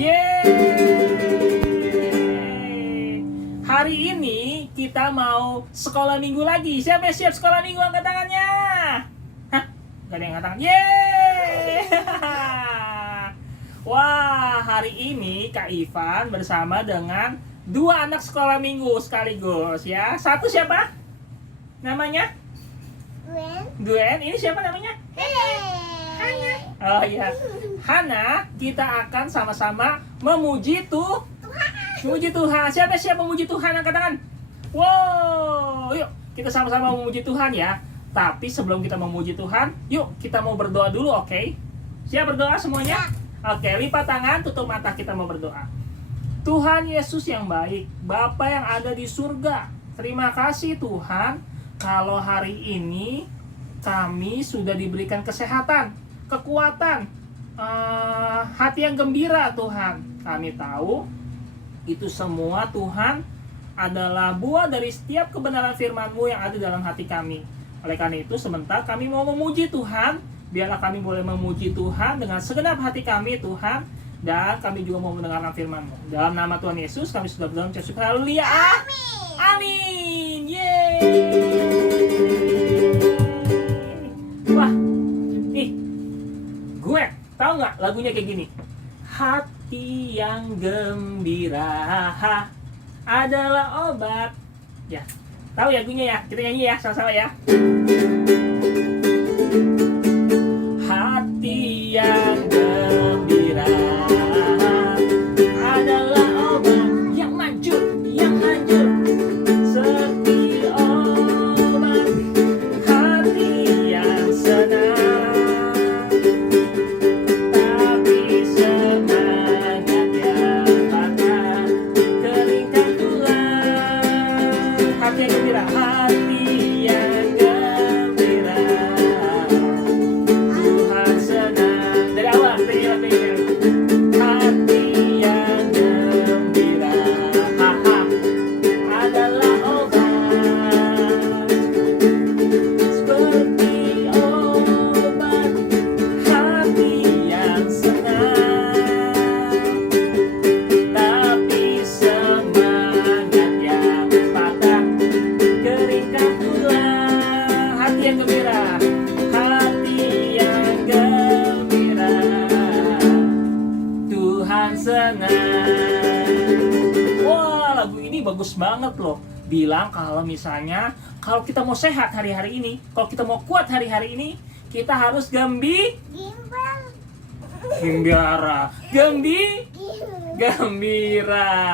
Yeay! Hari ini kita mau sekolah minggu lagi. Siapa yang siap sekolah minggu? Angkat tangannya. Hah? Gak ada yang angkat tangan. Yeay! Wah, hari ini Kak Ivan bersama dengan dua anak sekolah minggu sekaligus ya. Satu siapa? Namanya? Gwen. Ini siapa namanya? Hana. Oh iya. Hana, kita akan sama-sama memuji Tuhan. Siapa memuji Tuhan? Angkat tangan. Wow, yuk kita sama-sama memuji Tuhan ya. Tapi sebelum kita memuji Tuhan, yuk kita mau berdoa dulu, oke? Siap berdoa semuanya? Oke, lipat tangan, tutup mata, kita mau berdoa. Tuhan Yesus yang baik, Bapa yang ada di surga, terima kasih Tuhan kalau hari ini kami sudah diberikan kesehatan, kekuatan, hati yang gembira Tuhan. Kami tahu itu semua Tuhan adalah buah dari setiap kebenaran firman-Mu yang ada dalam hati kami. Oleh karena itu sebentar kami mau memuji Tuhan. Biarlah kami boleh memuji Tuhan dengan segenap hati kami Tuhan. Dan kami juga mau mendengarkan firman-Mu. Dalam nama Tuhan Yesus kami sudah berdoa dan syukur. Haleluya. Amin. Yeay. Wah, nih, gue tahu nggak lagunya kayak gini? Hati yang gembira adalah obat. Ya, tahu ya lagunya ya? Kita nyanyi ya, sama-sama ya. Hati yang gembira adalah obat yang manjur, seperti obat hati yang senang. Tapi semangat yang patah, keringkan tulang. Hati yang gembira, Tuhan senang. Dari awal, dari hati yang gembira adalah obat, seperti obat hati yang senang. Tapi semangat yang patah, keringkan tulang. Hati yang gembira, Tuhan senang. Wah, lagu ini bagus banget loh. Bilang kalau misalnya kalau kita mau sehat hari-hari ini, kalau kita mau kuat hari-hari ini, kita harus gembira,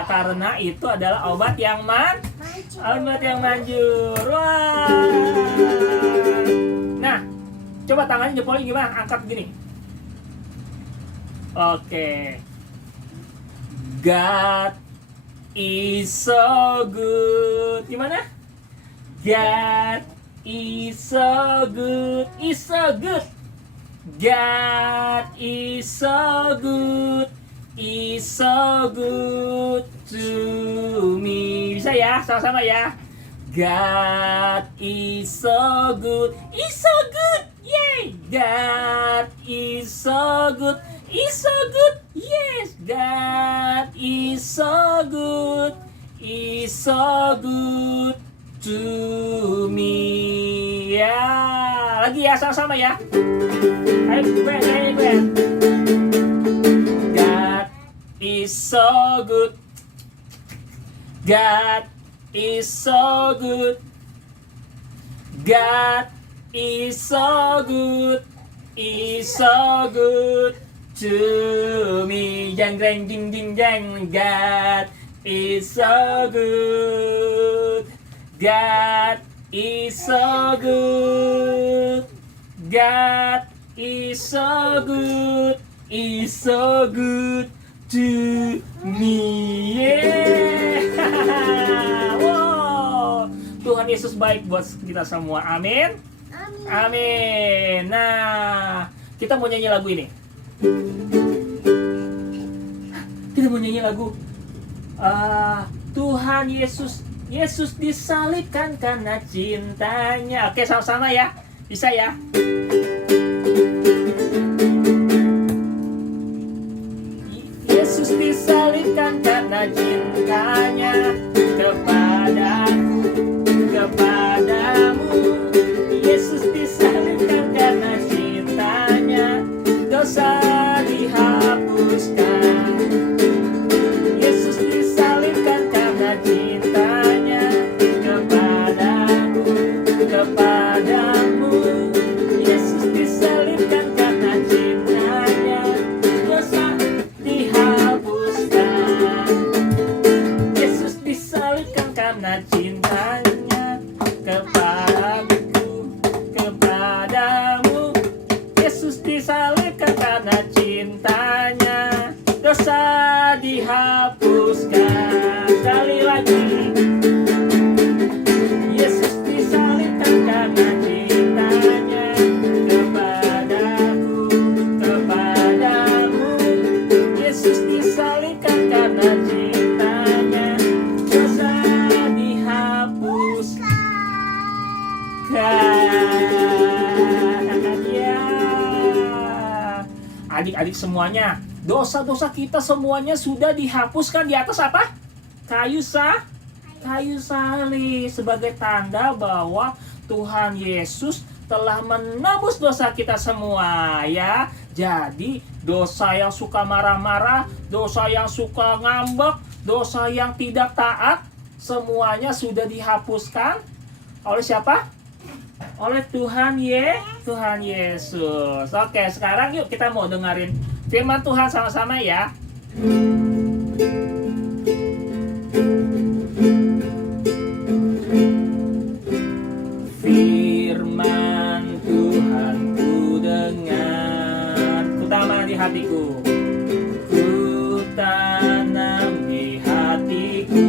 karena itu adalah obat yang manjur. Wah. Nah, coba tangannya jempolnya gimana? Angkat gini. Oke. God is so good. Gimana? God is so good. God is so good. To me. Bisa ya? Sama-sama ya. God is so good. Yay! God is so good. Yes, God is so good. To me. Ya, lagi ya, sama-sama ya. Ayo, Gwen. God is so good. God is so good. God is so good. To me. Jang ding jang. God is so good. God is so good. God is so good. To me. Yeah. Wow. Tuhan Yesus baik buat kita semua. Amin. Nah, kita mau nyanyi lagu ini. Kita mau nyanyi lagu Tuhan Yesus disalibkan karena cintanya. Oke, sama-sama ya. Bisa ya? Yesus karena cintanya, dosa dihapuskan. Sekali lagi, Yesus disalibkan karena cintanya kepadaku, kepadamu. Yesus disalibkan karena cintanya, dosa dihapuskan. Ya, adik-adik semuanya, dosa-dosa kita semuanya sudah dihapuskan di atas apa? Kayu salib, sebagai tanda bahwa Tuhan Yesus telah menebus dosa kita semua, ya. Jadi dosa yang suka marah-marah, dosa yang suka ngambek, dosa yang tidak taat, semuanya sudah dihapuskan oleh siapa? Oleh Tuhan Yesus. Oke, sekarang yuk kita mau dengerin firman Tuhan sama-sama ya. Firman Tuhan ku dengar, ku tanam di hatiku. Ku tanam di hatiku.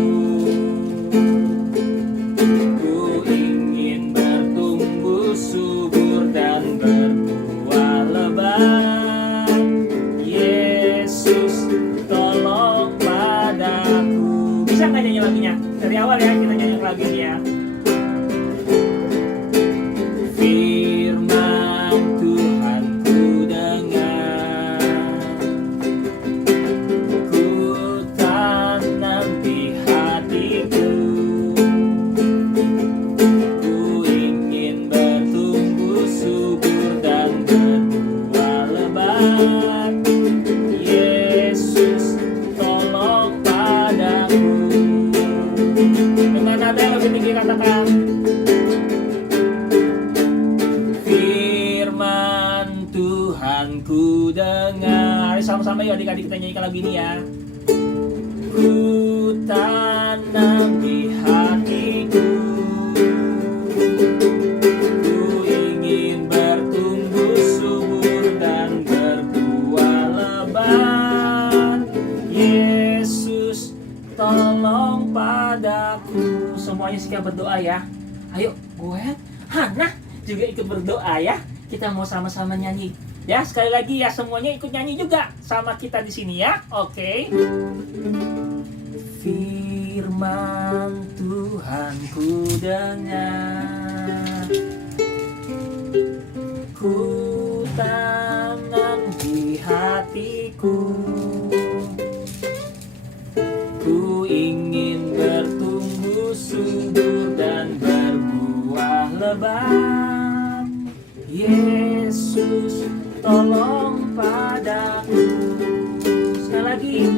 Ku ingin bertumbuh subur dan berbuah lebat. Yesus tolong padaku. Bisa nggak nyanyi lagunya? Dari awal ya, kita nyanyi lagunya ya. Firman Tuhan ku dengar, ku tanam di hatiku. Ku ingin bertumbuh subur dan berbuah lebat. Yesus tolong padaku. Dengan nada yang lebih tinggi katakan, firman Tuhan ku dengar. Sama-sama yuk adik-adik kita nyanyikan lagu ini ya. Ku tanam di hatiku. Ku ingin bertumbuh subur dan berbuah lebat. Yesus tolong padaku. Semuanya siap berdoa ya. Ayo, gue, Hana juga ikut berdoa ya. Kita mau sama-sama nyanyi. Ya, sekali lagi ya, semuanya ikut nyanyi juga sama kita di sini ya. Oke. Firman Tuhan ku dengar, ku tanam di hatiku. Ku ingin bertumbuh subur dan berbuah lebat. Yesus tolong padaku. Sekali lagi,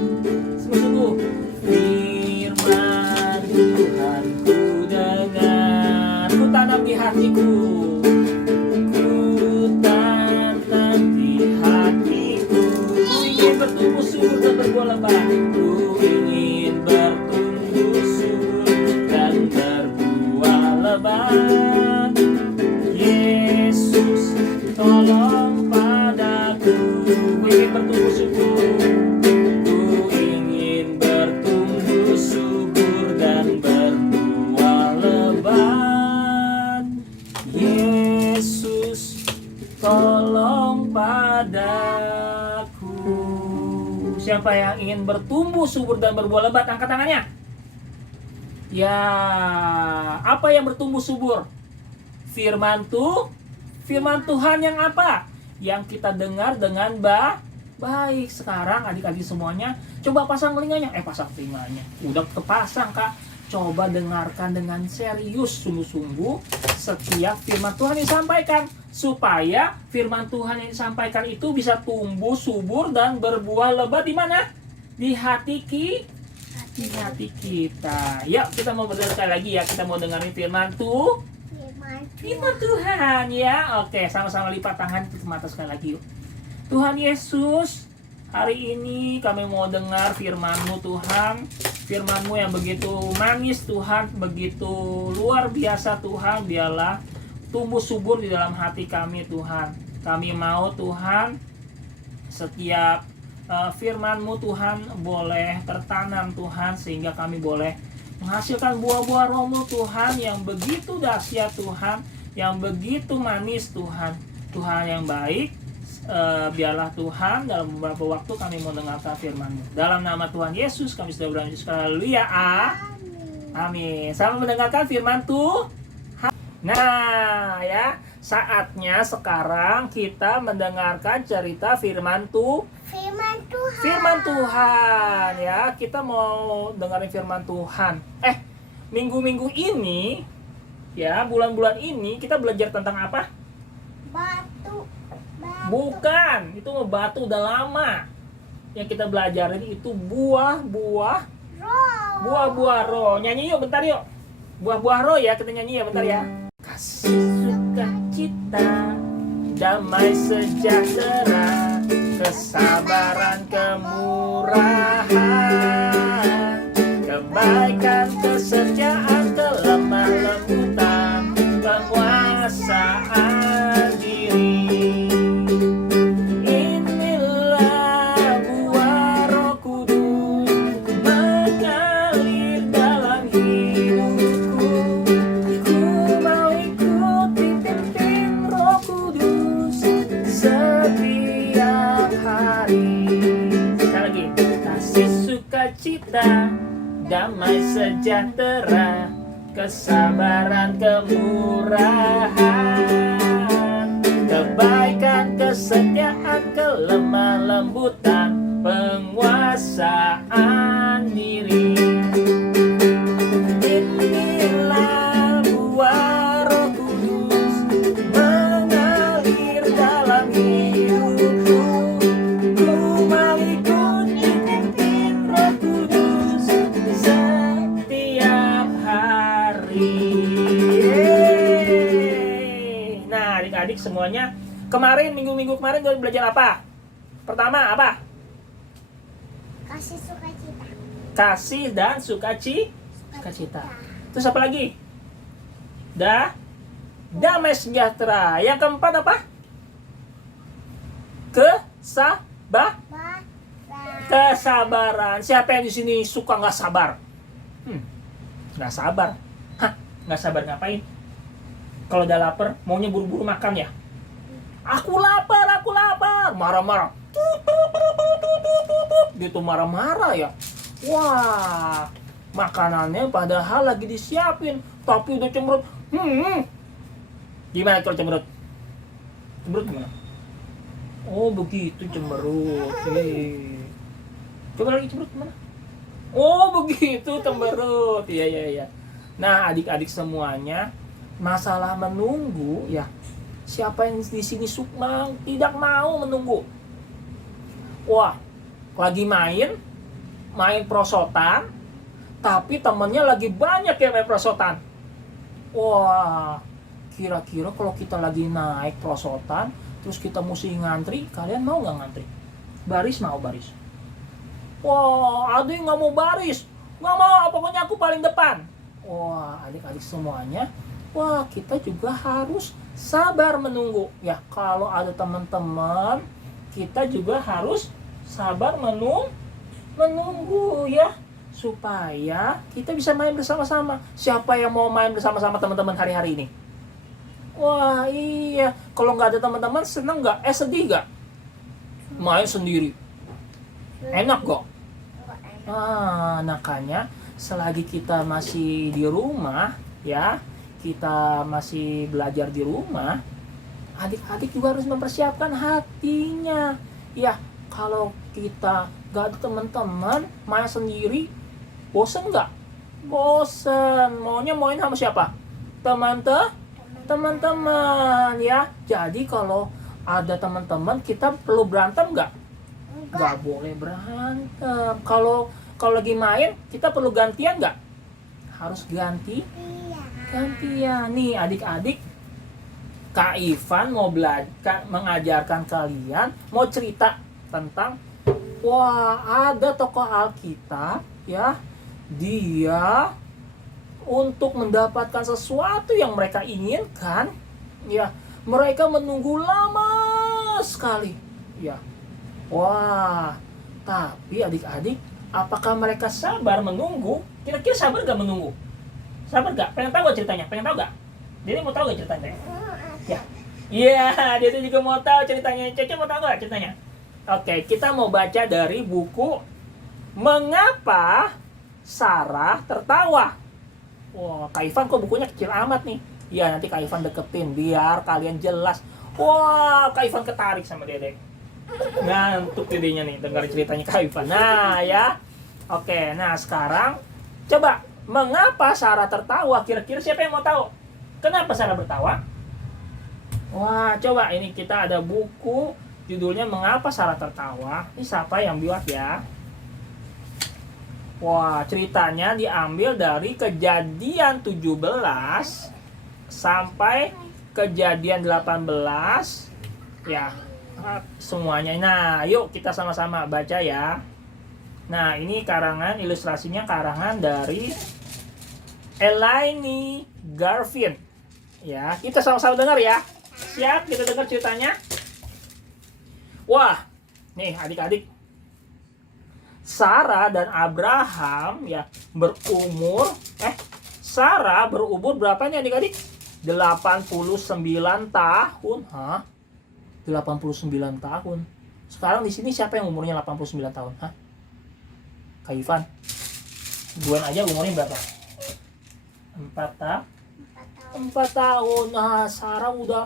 sungguh-sungguh. Firman Tuhan ku dengar, ku tanam di hatiku. Ku tanam di hatiku. Ku ingin bertumbuh subur dan berbuah lebat. Ku ingin bertumbuh subur dan berbuah lebat. Yesus tolong padaku. Ku ingin bertumbuh subur. Ku ingin bertumbuh subur dan berbuah lebat. Yesus tolong padaku. Siapa yang ingin bertumbuh subur dan berbuah lebat, angkat tangannya. Ya, apa yang bertumbuh subur? Firman Tuhan yang apa? Yang kita dengar dengan baik. Sekarang adik-adik semuanya coba pasang telinganya. Pasang telinganya. Udah kepasang Kak. Coba dengarkan dengan serius, sungguh-sungguh setiap firman Tuhan yang disampaikan, supaya firman Tuhan yang disampaikan itu bisa tumbuh subur dan berbuah lebat di mana? Di hati kita. Yuk kita mau berdoa sekali lagi ya. Kita mau dengerin firman Tuhan ya. Oke, sama-sama lipat tangan, tutup mata sekali lagi yuk. Tuhan Yesus, hari ini kami mau dengar firman-Mu Tuhan. Firman-Mu yang begitu manis Tuhan, begitu luar biasa Tuhan. Biarlah tumbuh subur di dalam hati kami Tuhan. Kami mau Tuhan Setiap firman-Mu Tuhan boleh tertanam Tuhan, sehingga kami boleh menghasilkan buah-buah Roh-Mu Tuhan yang begitu dahsyat Tuhan, yang begitu manis Tuhan. Tuhan yang baik, biarlah Tuhan dalam beberapa waktu kami mau mendengarkan firman-Mu. Dalam nama Tuhan Yesus kami sudah berdoa. Haleluya. Amin. Selamat mendengarkan firman Tuhan. Nah ya, saatnya sekarang kita mendengarkan cerita firman Tuhan. Firman Tuhan ya, kita mau dengerin firman Tuhan. Minggu-minggu ini ya, bulan-bulan ini kita belajar tentang apa? Batu. Bukan, itu batu udah lama. Yang kita belajarin itu buah-buah roh. Nyanyi yuk bentar yuk. Buah-buah roh ya, kita nyanyi ya bentar ya. Kasih, sukacita, damai sejahtera, kesabaran, kemurahan, kebaikan, kesetiaan, kelemah lembutan, penguasaan diri. Inilah buah Roh Kudus mengalir dalam hidupku. Ku mau ikuti pimpin Roh Kudus setiap hari. Sekali lagi. Kasih, sukacita, damai sejahtera, kesabaran, kemurahan, kebaikan, kesetiaan, kelemah lembutan, penguasaan diri. Inilah buah Roh Kudus mengalir dalam hidupku. Ku mau ikuti pimpin Roh Kudus setiap hari. Nah, adik-adik semuanya, minggu-minggu kemarin udah belajar apa? Pertama apa? Kasih sukacita. Kasih dan sukacita. Terus apa lagi? Damai sejahtera. Yang keempat apa? Kesabaran. Siapa yang di sini suka nggak sabar? Nggak sabar. Nggak sabar ngapain? Kalau udah lapar, maunya buru-buru makan ya? Aku lapar. Marah-marah. Gitu marah-marah ya. Wah, makanannya padahal lagi disiapin, tapi udah cemberut. Gimana kalau cemberut? Cemberut gimana? Oh begitu cemberut. Coba lagi cemberut gimana? Oh begitu cemberut. Iya. Nah adik-adik semuanya, masalah menunggu ya. Siapa yang di sini tidak mau menunggu? Wah, lagi main prosotan, tapi temennya lagi banyak yang main prosotan. Wah, kira-kira kalau kita lagi naik prosotan, terus kita mesti ngantri, kalian mau nggak ngantri? Baris? Wah, ada yang nggak mau baris. Nggak mau, pokoknya aku paling depan. Wah, adik-adik semuanya, wah kita juga harus sabar menunggu. Ya, kalau ada teman-teman, kita juga harus sabar menunggu ya, supaya kita bisa main bersama-sama. Siapa yang mau main bersama-sama teman-teman hari-hari ini? Wah iya, kalau nggak ada teman-teman seneng nggak? Sedih nggak? Main sendiri enak kok. Makanya selagi kita masih di rumah ya, kita masih belajar di rumah, adik-adik juga harus mempersiapkan hatinya. Ya, kalau kita gak ada teman-teman, main sendiri, bosen nggak? Bosen. Maunya main sama siapa? Teman-teman ya. Jadi kalau ada teman-teman, kita perlu berantem nggak? Nggak boleh berantem. Kalau lagi main, kita perlu gantian nggak? Harus gantian. Nih adik-adik, Kak Ivan mau mengajarkan kalian, mau cerita tentang, wah ada tokoh Alkitab ya, dia untuk mendapatkan sesuatu yang mereka inginkan ya, mereka menunggu lama sekali ya. Wah, tapi adik-adik, apakah mereka sabar menunggu? Kira-kira sabar gak menunggu? Sabar gak? Pengen tahu gak ceritanya? Pengen tahu gak? Jadi mau tahu gak ceritanya? Ya. Iya, dia tuh juga mau tahu ceritanya. Cece mau tahu gak ceritanya? Oke, kita mau baca dari buku Mengapa Sarah Tertawa. Wah, Kak Ivan kok bukunya kecil amat nih? Iya, nanti Kak Ivan deketin biar kalian jelas. Wah, Kak Ivan ketarik sama Dedek. Ngantuk dedenya nih dengar ceritanya Kak Ivan. Nah, ya. Oke, nah sekarang coba mengapa Sarah tertawa? Kira-kira siapa yang mau tahu? Kenapa Sarah bertawa? Wah, coba ini kita ada buku judulnya Mengapa Sarah Tertawa. Ini siapa yang buat ya? Wah, ceritanya diambil dari Kejadian 17 sampai Kejadian 18 ya, semuanya. Nah, yuk kita sama-sama baca ya. Nah, ini karangan, ilustrasinya karangan dari Elaine Garvin. Ya, kita sama-sama dengar ya. Siap, kita dengar ceritanya. Wah, nih adik-adik. Sarah dan Abraham ya Sarah berumur berapa nih adik-adik? 89 tahun. Hah? 89 tahun. Sekarang di sini siapa yang umurnya 89 tahun? Hah? Kak Ivan. Gwen aja umurnya berapa? 4 tahun. Nah, Sarah udah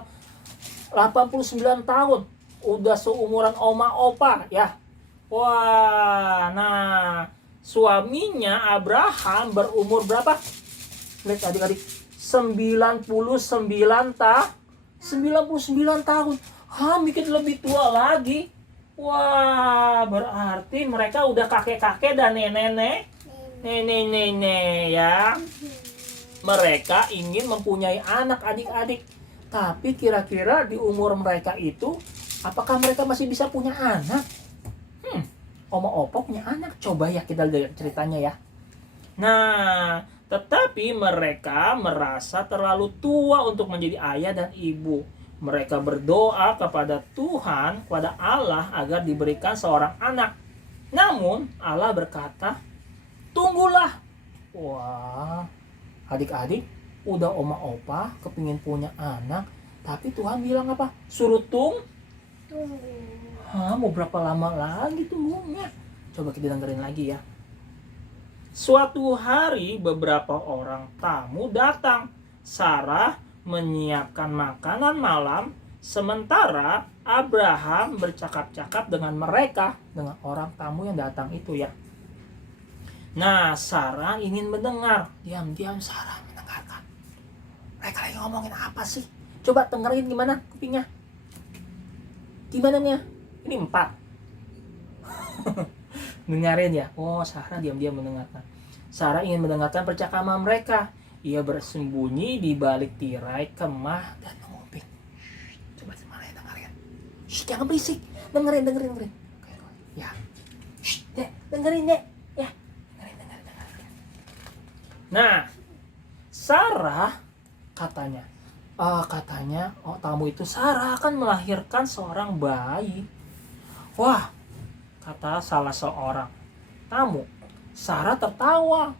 89 tahun. Udah seumuran oma opa ya. Wah, nah suaminya Abraham berumur berapa? Lihat adik-adik, 99 tahun. Bikin lebih tua lagi. Wah, berarti mereka udah kakek-kakek dan nenek ya. Mereka ingin mempunyai anak adik-adik. Tapi kira-kira di umur mereka itu, apakah mereka masih bisa punya anak? Oma opa punya anak. Coba ya kita lihat ceritanya ya. Nah, tetapi mereka merasa terlalu tua untuk menjadi ayah dan ibu. Mereka berdoa kepada Tuhan, kepada Allah agar diberikan seorang anak. Namun Allah berkata, tunggulah. Wah, adik-adik, udah oma opa kepingin punya anak, tapi Tuhan bilang apa? Suruh tunggu. Mau berapa lama lagi tunggunya? Coba kita dengerin lagi ya. Suatu hari beberapa orang tamu datang. Sarah menyiapkan makanan malam, sementara Abraham bercakap-cakap dengan mereka, dengan orang tamu yang datang itu ya. Nah, Sarah ingin mendengar. Diam-diam Sarah mendengarkan. Mereka lagi ngomongin apa sih? Coba dengerin gimana kupingnya. Gimana nih? Ini 4. Dengerin ya. Oh, Sarah diam-diam mendengarkan. Sarah ingin mendengarkan percakapan mereka. Ia bersembunyi di balik tirai kemah dan menguping. Coba semuanya dengerin. Jangan berisik. Dengerin. Ya. Dek, dengerin, Dek. Ya. Dengerin. Nah, Sarah katanya, tamu itu, Sarah akan melahirkan seorang bayi. Wah, kata salah seorang tamu. Sarah tertawa.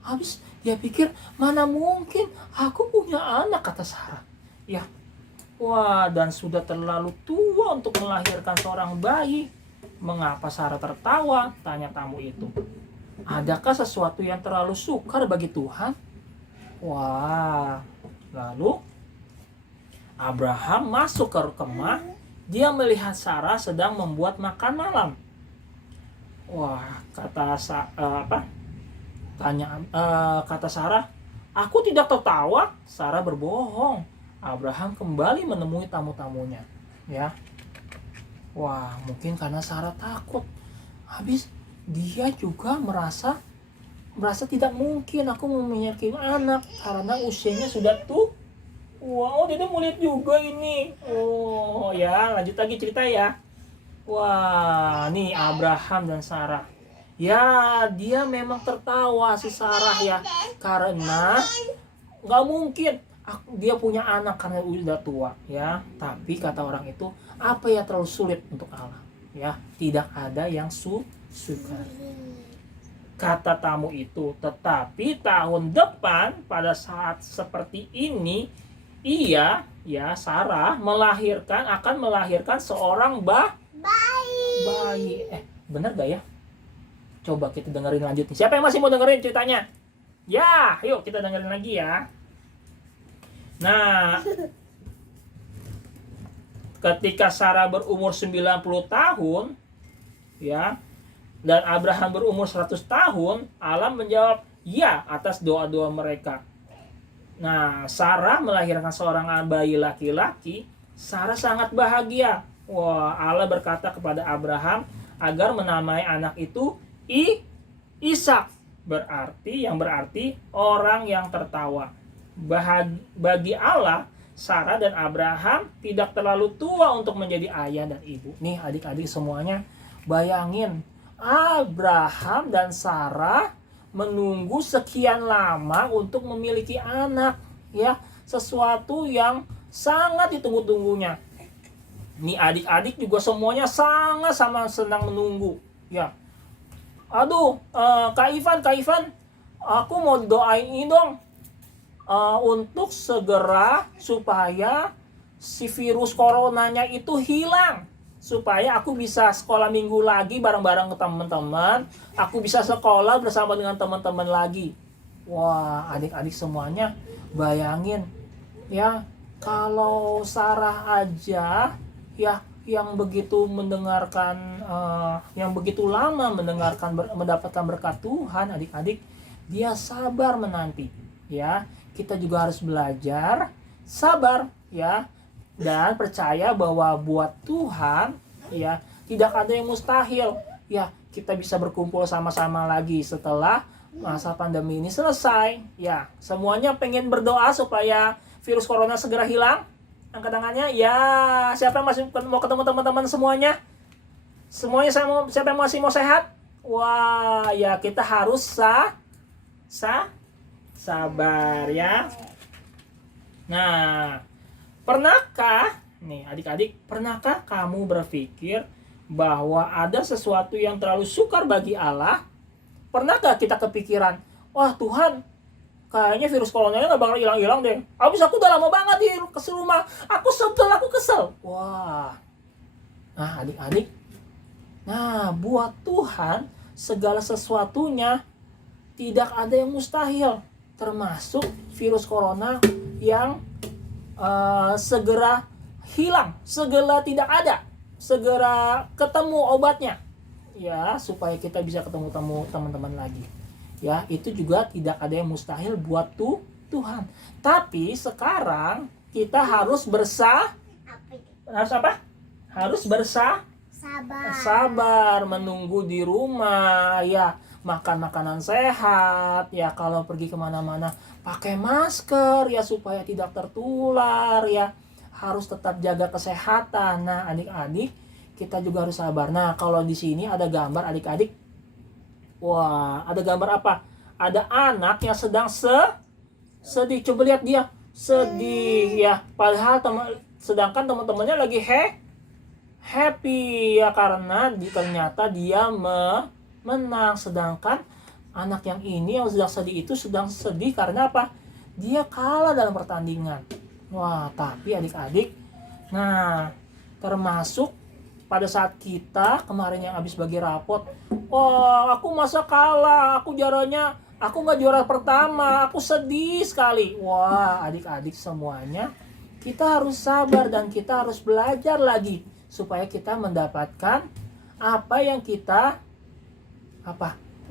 Habis dia pikir, mana mungkin aku punya anak, kata Sarah. Ya, wah, dan sudah terlalu tua untuk melahirkan seorang bayi. Mengapa Sarah tertawa? Tanya tamu itu. Adakah sesuatu yang terlalu sukar bagi Tuhan? Wah, lalu Abraham masuk ke kemah. Dia melihat Sarah sedang membuat makan malam. Wah, kata Sarah, aku tidak tertawa. Sarah berbohong. Abraham kembali menemui tamu-tamunya. Ya, wah, mungkin karena Sarah takut. Habis dia juga merasa tidak mungkin aku memiliki anak karena usianya sudah tua. Wow, dia mau lihat juga ini. Oh ya, lanjut lagi cerita ya. Wah, nih Abraham dan Sarah. Ya, dia memang tertawa si Sarah ya, karena nggak mungkin dia punya anak karena udah tua ya. Tapi kata orang itu, apa ya terlalu sulit untuk Allah? Ya, tidak ada yang sukar. Kata tamu itu, tetapi tahun depan pada saat seperti ini, ia, ya Sarah, akan melahirkan seorang bayi. Benar gak ya? Coba kita dengerin lanjut nih. Siapa yang masih mau dengerin ceritanya? Ya, yuk kita dengerin lagi ya. Nah, ketika Sarah berumur 90 tahun, ya, dan Abraham berumur 100 tahun, Allah menjawab ya atas doa-doa mereka. Nah, Sarah melahirkan seorang bayi laki-laki. Sarah sangat bahagia. Wah, Allah berkata kepada Abraham agar menamai anak itu Ishak, yang berarti orang yang tertawa. Bagi Allah, Sarah dan Abraham tidak terlalu tua untuk menjadi ayah dan ibu. Nih adik-adik semuanya, bayangin Abraham dan Sarah menunggu sekian lama untuk memiliki anak, ya, sesuatu yang sangat ditunggu-tunggunya. Nih adik-adik juga semuanya sangat sama senang menunggu, ya. Aduh, Kak Ivan, aku mau doain ini dong, untuk segera supaya si virus coronanya itu hilang, supaya aku bisa sekolah minggu lagi bareng-bareng ke teman-teman, aku bisa sekolah bersama dengan teman-teman lagi. Wah, adik-adik semuanya bayangin ya, kalau Sarah aja ya yang begitu lama mendapatkan berkat Tuhan, adik-adik, dia sabar menanti, ya. Kita juga harus belajar sabar, ya, dan percaya bahwa buat Tuhan, ya, tidak ada yang mustahil. Ya, kita bisa berkumpul sama-sama lagi setelah masa pandemi ini selesai. Ya, semuanya pengen berdoa supaya virus corona segera hilang. Angkat tangannya. Ya, siapa yang masih mau ketemu teman-teman semuanya? Semuanya siapa yang masih mau sehat? Wah, ya kita harus sabar ya. Nah, pernahkah nih adik-adik, pernahkah kamu berpikir bahwa ada sesuatu yang terlalu sukar bagi Allah? Pernahkah kita kepikiran, wah Tuhan, kayaknya virus coronanya gak bakal hilang-hilang deh. Habis aku udah lama banget di rumah. Aku kesel. Wah. Nah adik-adik, nah buat Tuhan segala sesuatunya tidak ada yang mustahil. Termasuk virus corona yang segera hilang, segera tidak ada, segera ketemu obatnya. Ya, supaya kita bisa ketemu teman-teman lagi. Ya, itu juga tidak ada yang mustahil buat Tuhan. Tapi sekarang kita harus harus sabar menunggu di rumah, ya, makan makanan sehat, ya, kalau pergi kemana-mana pakai masker, ya, supaya tidak tertular, ya, harus tetap jaga kesehatan. Nah, adik-adik, kita juga harus sabar. Nah, kalau di sini ada gambar adik-adik. Wah, ada gambar apa? Ada anak yang sedang sedih. Coba lihat dia, sedih, ya. Padahal sedangkan teman-temannya lagi happy, ya, karena ternyata dia menang. Sedangkan anak yang ini yang sedang sedih itu sedang sedih karena apa? Dia kalah dalam pertandingan. Wah, tapi adik-adik, nah, termasuk pada saat kita kemarin yang habis bagi rapot, wah, aku masa kalah, aku nggak juara pertama, aku sedih sekali. Wah, adik-adik semuanya, kita harus sabar dan kita harus belajar lagi supaya kita mendapatkan apa yang kita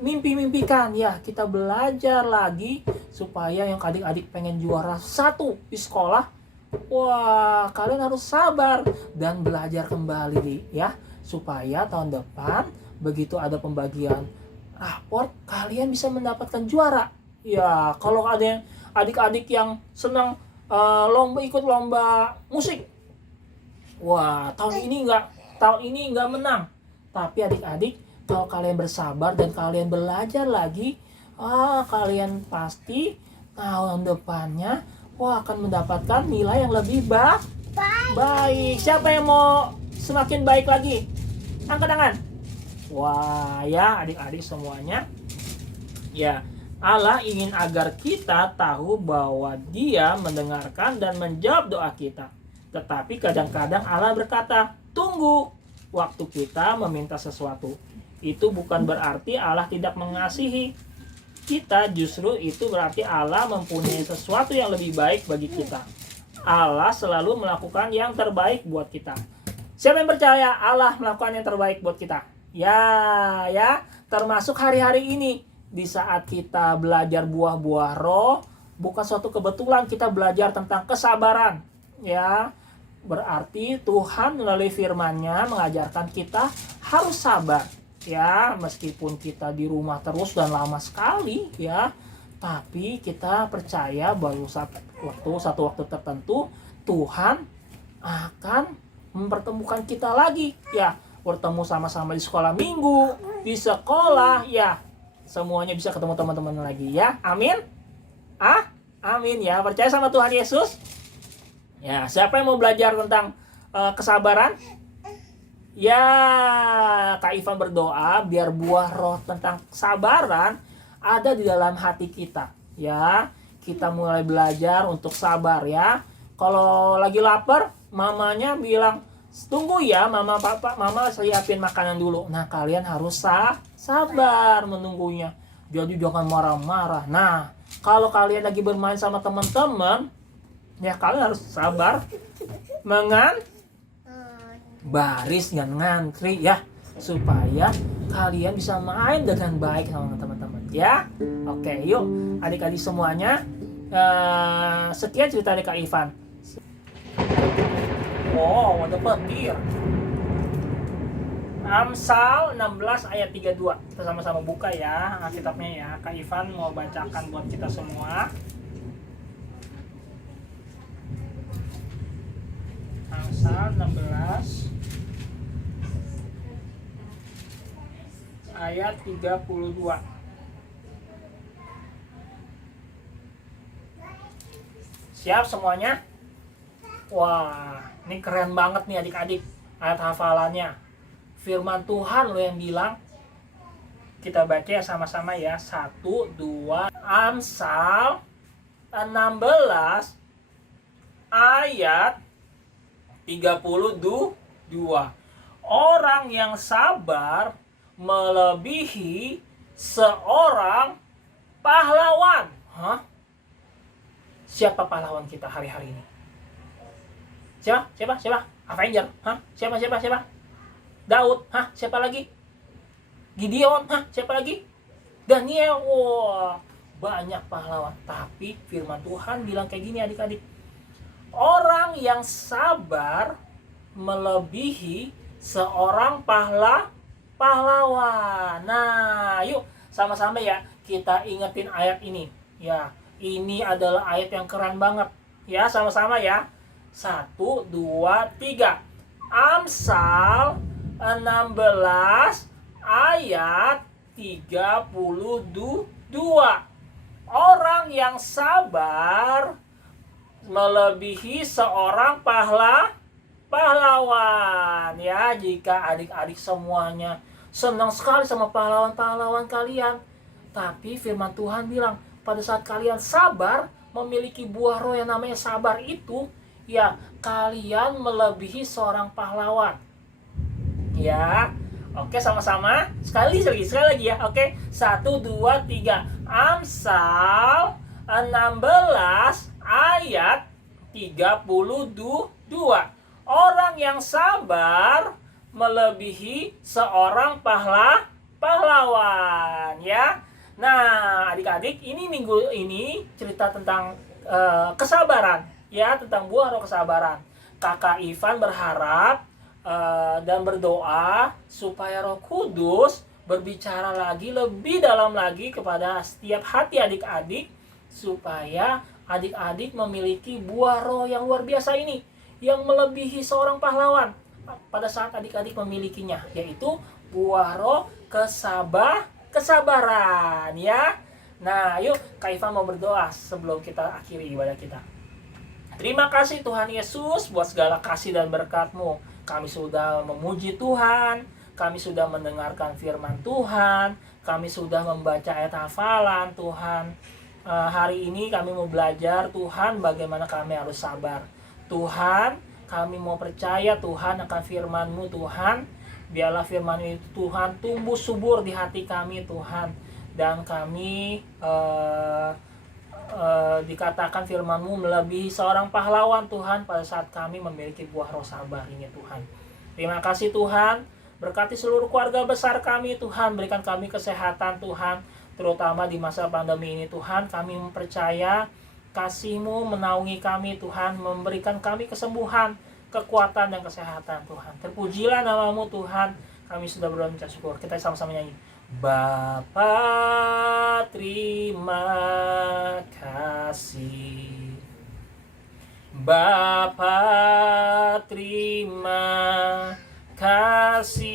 mimpi-mimpikan, ya. Kita belajar lagi supaya yang adik-adik pengen juara 1 di sekolah, wah, kalian harus sabar dan belajar kembali, ya, supaya tahun depan begitu ada pembagian raport kalian bisa mendapatkan juara. Ya, kalau ada yang adik-adik yang senang ikut lomba musik, wah, tahun ini nggak menang. Tapi adik-adik, kalau kalian bersabar dan kalian belajar lagi, kalian pasti tahun depannya akan mendapatkan nilai yang lebih baik. Siapa yang mau semakin baik lagi? Angkat tangan. Wah, ya adik-adik semuanya. Ya, Allah ingin agar kita tahu bahwa Dia mendengarkan dan menjawab doa kita. Tetapi kadang-kadang Allah berkata, tunggu waktu kita meminta sesuatu. Itu bukan berarti Allah tidak mengasihi kita, justru itu berarti Allah mempunyai sesuatu yang lebih baik bagi kita. Allah selalu melakukan yang terbaik buat kita. Siapa yang percaya Allah melakukan yang terbaik buat kita? Ya, termasuk hari-hari ini. Di saat kita belajar buah-buah roh, bukan suatu kebetulan kita belajar tentang kesabaran. Ya, berarti Tuhan melalui firman-Nya mengajarkan kita harus sabar. Ya, meskipun kita di rumah terus dan lama sekali, ya, tapi kita percaya bahwa satu waktu tertentu Tuhan akan mempertemukan kita lagi. Ya, bertemu sama-sama di sekolah minggu, di sekolah, ya. Semuanya bisa ketemu teman-teman lagi, ya. Amin. Amin ya. Percaya sama Tuhan Yesus. Ya, siapa yang mau belajar tentang kesabaran? Ya, Kak Ivan berdoa biar buah roh tentang kesabaran ada di dalam hati kita. Ya, kita mulai belajar untuk sabar ya. Kalau lagi lapar, mamanya bilang, tunggu ya, mama siapin makanan dulu. Nah, kalian harus sabar menunggunya. Jadi jangan marah-marah. Nah, kalau kalian lagi bermain sama teman-teman, ya kalian harus sabar baris dan ngantri ya, supaya kalian bisa main dengan baik sama teman-teman ya. Oke, yuk adik-adik semuanya, sekian cerita dari Kak Ivan. Wow, ada petir. Amsal 16 ayat 32. Kita sama-sama buka ya Alkitabnya ya. Kak Ivan mau bacakan buat kita semua. Amsal 16 ayat 32. Siap semuanya? Wah, ini keren banget nih adik-adik ayat hafalannya. Firman Tuhan lo yang bilang. Kita baca ya sama-sama ya. 1, 2. Amsal 16 ayat 32. Orang yang sabar melebihi seorang pahlawan. Siapa pahlawan kita hari-hari ini? Siapa? Avenger? Siapa? Daud? Siapa lagi? Gideon? Siapa lagi? Daniel? Wah, banyak pahlawan. Tapi firman Tuhan bilang kayak gini adik-adik. Orang yang sabar melebihi seorang pahlawan. Nah, yuk sama-sama ya kita ingetin ayat ini. Ya, ini adalah ayat yang keren banget. Ya, sama-sama ya. 1, 2, 3. Amsal 16 ayat 32. Orang yang sabar melebihi seorang pahlawan. Ya, jika adik-adik semuanya senang sekali sama pahlawan-pahlawan kalian, tapi firman Tuhan bilang pada saat kalian sabar memiliki buah roh yang namanya sabar itu, ya kalian melebihi seorang pahlawan. Ya, oke sama-sama. Sekali lagi ya. Oke, 1, 2, 3. Amsal 16 ayat 32. Orang yang sabar melebihi seorang pahlawan ya. Nah, adik-adik, ini minggu ini cerita tentang kesabaran ya, tentang buah roh kesabaran. Kakak Ivan berharap dan berdoa supaya Roh Kudus berbicara lagi lebih dalam lagi kepada setiap hati adik-adik, supaya adik-adik memiliki buah roh yang luar biasa ini, yang melebihi seorang pahlawan pada saat adik-adik memilikinya, yaitu buah roh kesabaran ya. Nah, yuk Kak Ivan mau berdoa sebelum kita akhiri ibadah kita. Terima kasih Tuhan Yesus buat segala kasih dan berkat-Mu. Kami sudah memuji Tuhan, kami sudah mendengarkan firman Tuhan, kami sudah membaca ayat hafalan Tuhan. Hari ini kami mau belajar Tuhan bagaimana kami harus sabar. Tuhan, kami mau percaya Tuhan akan firman-Mu Tuhan. Biarlah firman itu Tuhan tumbuh subur di hati kami Tuhan. Dan kami dikatakan firman-Mu melebihi seorang pahlawan Tuhan pada saat kami memiliki buah roh sabar ini Tuhan. Terima kasih Tuhan, berkati seluruh keluarga besar kami Tuhan, berikan kami kesehatan Tuhan, terutama di masa pandemi ini Tuhan. Kami mempercaya kasih-Mu menaungi kami Tuhan, memberikan kami kesembuhan, kekuatan dan kesehatan Tuhan. Terpujilah nama-Mu Tuhan, kami sudah berdoa minta syukur. Kita sama-sama nyanyi. Bapa terima kasih, Bapa terima kasih,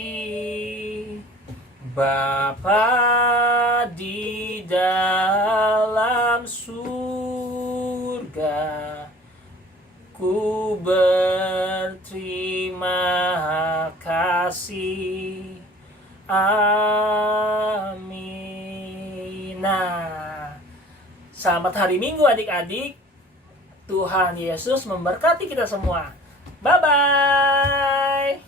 Bapa di dalam surga, ku berterima kasih. Amin. Nah, selamat hari Minggu adik-adik. Tuhan Yesus memberkati kita semua. Bye-bye.